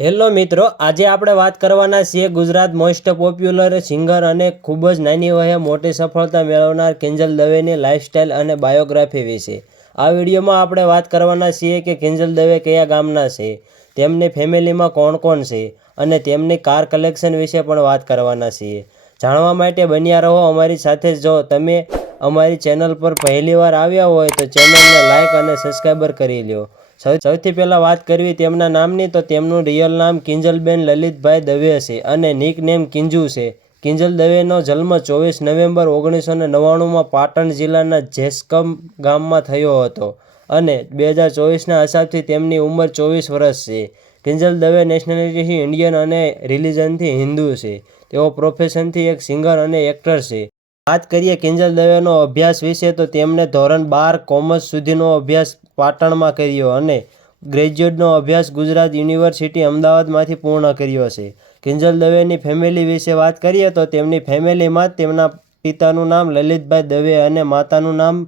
Hello મિત્રો, આજે આપણે વાત કરવાના છીએ ગુજરાત મોસ્ટ પોપ્યુલર સિંગર અને ખૂબ જ નાની વયે મોટી સફળતા મેળવનાર કિંજલ દવેની લાઇફસ્ટાઇલ અને બાયોગ્રાફી વિશે। આ વિડીયોમાં આપણે વાત કરવાના છીએ કે કિંજલ દવે કયા ગામના છે, તેમની ફેમિલીમાં કોણ કોણ છે અને તેમની કાર કલેક્શન વિશે પણ વાત કરવાના છીએ। જાણવા માટે બન્યા રહો અમારી સાથે। જો તમે અમારી ચેનલ પર પહેલીવાર આવ્યા હોય તો ચેનલને લાઇક અને સબસ્ક્રાઈબર કરી લો। સૌથી પહેલાં વાત કરવી તેમના નામની તો તેમનું રિયલ નામ કિંજલબેન લલિતભાઈ દવે છે અને નિક નેમ કિંજુ છે। કિંજલ દવેનો જન્મ 24 નવેમ્બર 1999માં પાટણ જિલ્લાના જેસકમ ગામમાં થયો હતો અને 2024ના હિસાબથી તેમની ઉંમર 24 વર્ષ છે। કિંજલ દવે નેશનાલિટીથી ઇન્ડિયન અને રિલિજનથી હિન્દુ છે। તેઓ પ્રોફેશનથી એક સિંગર અને એક્ટર છે। વાત કરીએ કિંજલ દવેનો અભ્યાસ વિશે તો તેમણે ધોરણ 12 કોમર્સ સુધીનો અભ્યાસ પાટણમાં કર્યો અને ગ્રેજ્યુએટનો અભ્યાસ ગુજરાત યુનિવર્સિટી અમદાવાદમાંથી પૂર્ણ કર્યો છે। કિંજલ દવેની ફેમિલી વિશે વાત કરીએ તો તેમની ફેમિલીમાં તેમના પિતાનું નામ લલિતભાઈ દવે અને માતાનું નામ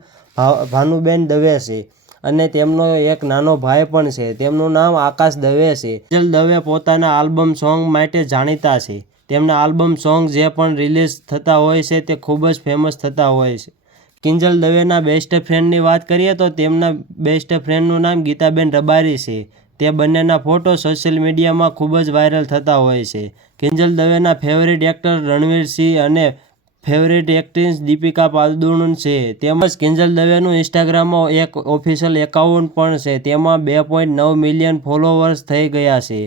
ભાનુબેન દવે છે અને તેમનો એક નાનો ભાઈ પણ છે, તેમનું નામ આકાશ દવે છે। કિંજલ દવે પોતાના આલ્બમ સોંગ માટે જાણીતા છે। તેમના આલ્બમ સોંગ જે પણ રિલીઝ થતા હોય છે તે ખૂબ જ ફેમસ થતા હોય છે। કિંજલ દવેના બેસ્ટ ફ્રેન્ડની વાત કરીએ તો તેમના બેસ્ટ ફ્રેન્ડનું નામ ગીતાબેન રબારી છે। તે બંનેના ફોટો સોશિયલ મીડિયામાં ખૂબ જ વાયરલ થતા હોય છે। કિંજલ દવેના ફેવરિટ એક્ટર રણવીર સિંહ અને ફેવરિટ એક્ટ્રેસ દીપિકા પાદુકોણ છે। તેમજ કિંજલ દવેનું ઇન્સ્ટાગ્રામમાં એક ઓફિશિયલ એકાઉન્ટ પણ છે, તેમાં 2.9 મિલિયન ફોલોવર્સ થઈ ગયા છે।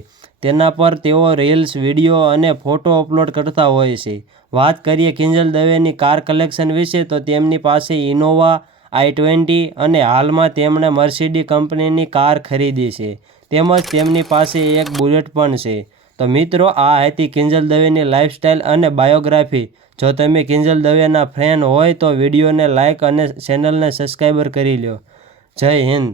તેના પર તેઓ રીલ્સ, વિડીયો અને ફોટો અપલોડ કરતા હોય છે। વાત કરીએ કિંજલ દવેની કાર કલેક્શન વિશે તો તેમની પાસે ઇનોવા, i20 અને હાલમાં તેમણે મર્સિડીઝ કંપનીની કાર ખરીદી છે, તેમજ તેમની પાસે એક બુલેટ પણ છે। તો મિત્રો, આ હતી કિંજલ દવેની લાઇફસ્ટાઇલ અને બાયોગ્રાફી। જો તમે કિંજલ દવેના ફેન હોય તો વિડીયોને લાઇક અને ચેનલને સબસ્ક્રાઈબર કરી લો। જય હિન્દ।